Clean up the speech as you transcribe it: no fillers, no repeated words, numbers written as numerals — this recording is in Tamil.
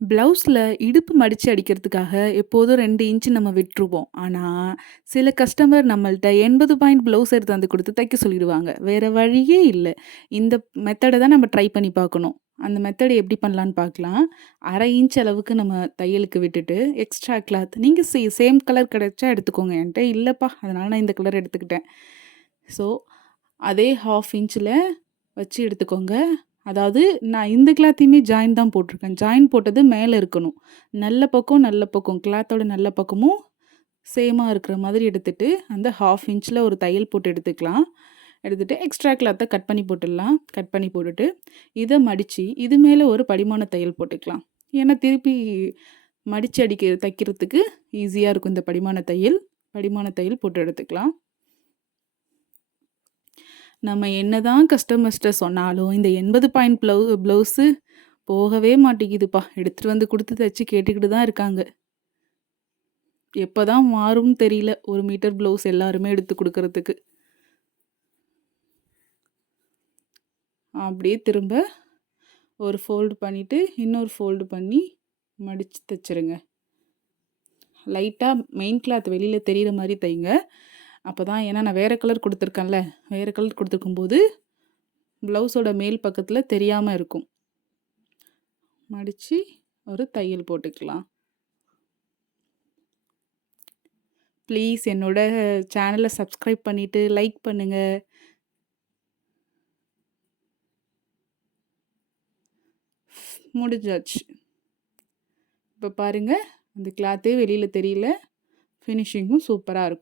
ப்ளவுஸில் இடுப்பு மடித்து அடிக்கிறதுக்காக எப்போதும் 2 இன்ச்சு நம்ம விட்டுருவோம். ஆனால் சில கஸ்டமர் நம்மள்ட்ட 80 பாயிண்ட் ப்ளவுஸ் எடுத்து வந்து கொடுத்து தைக்க சொல்லிடுவாங்க. வேறு வழியே இல்லை. இந்த மெத்தடை தான் நம்ம ட்ரை பண்ணி பார்க்கணும். அந்த மெத்தட் எப்படி பண்ணலான்னு பார்க்கலாம். 1/2 இன்ச் அளவுக்கு நம்ம தையலுக்கு விட்டுட்டு எக்ஸ்ட்ரா கிளாத் நீங்கள் சேம் கலர் கிடைச்சா எடுத்துக்கோங்க. என்கிட்ட இல்லைப்பா, அதனால் நான் இந்த கலர் எடுத்துக்கிட்டேன். ஸோ அதே 1/2 இன்ச்சில் வச்சு எடுத்துக்கோங்க. அதாவது நான் இந்த கிளாத்தையுமே ஜாயின் தான் போட்டிருக்கேன். ஜாயின் போட்டது மேலே இருக்கணும். நல்ல பக்கம் கிளாத்தோட நல்ல பக்கமும் சேமாக இருக்கிற மாதிரி எடுத்துகிட்டு அந்த 1/2 இன்ச்சில் ஒரு தையல் போட்டு எடுத்துக்கலாம். எடுத்துகிட்டு எக்ஸ்ட்ரா கிளாத்தை கட் பண்ணி போட்டுடலாம். கட் பண்ணி போட்டுட்டு இதை மடித்து இது மேலே ஒரு படிமான தையல் போட்டுக்கலாம். ஏன்னா திருப்பி மடித்து தைக்கிறதுக்கு ஈஸியாக இருக்கும் இந்த படிமான தையல் போட்டு எடுத்துக்கலாம். நம்ம என்னதான் கஸ்டமர்ஸ்ட்ட சொன்னாலும் இந்த 80 பாயிண்ட் ப்ளவுஸு போகவே மாட்டேங்குதுப்பா. எடுத்துகிட்டு வந்து கொடுத்து தைச்சு கேட்டுக்கிட்டு தான் இருக்காங்க. எப்போ தான் மாறும்னு தெரியல 1 மீட்டர் ப்ளவுஸ் எல்லாருமே எடுத்து கொடுக்கறதுக்கு. அப்படியே திரும்ப ஒரு ஃபோல்டு பண்ணிவிட்டு இன்னொரு ஃபோல்டு பண்ணி மடித்து தைச்சிருங்க. லைட்டாக மெயின் கிளாத் வெளியில் தெரிகிற மாதிரி தைங்க. அப்போ தான், ஏன்னா நான் வேறு கலர் கொடுத்துருக்கேன்ல, வேறு கலர் கொடுத்துருக்கும்போது ப்ளவுஸோட மேல் பக்கத்தில் தெரியாமல் இருக்கும். மடித்து ஒரு தையல் போட்டுக்கலாம். ப்ளீஸ் என்னோட சேனலை சப்ஸ்கிரைப் பண்ணிவிட்டு லைக் பண்ணுங்கள். முடிஞ்சாச்சு. இப்போ பாருங்கள், அந்த கிளாத்தே வெளியில் தெரியல. ஃபினிஷிங்கும் சூப்பராக இருக்கும்.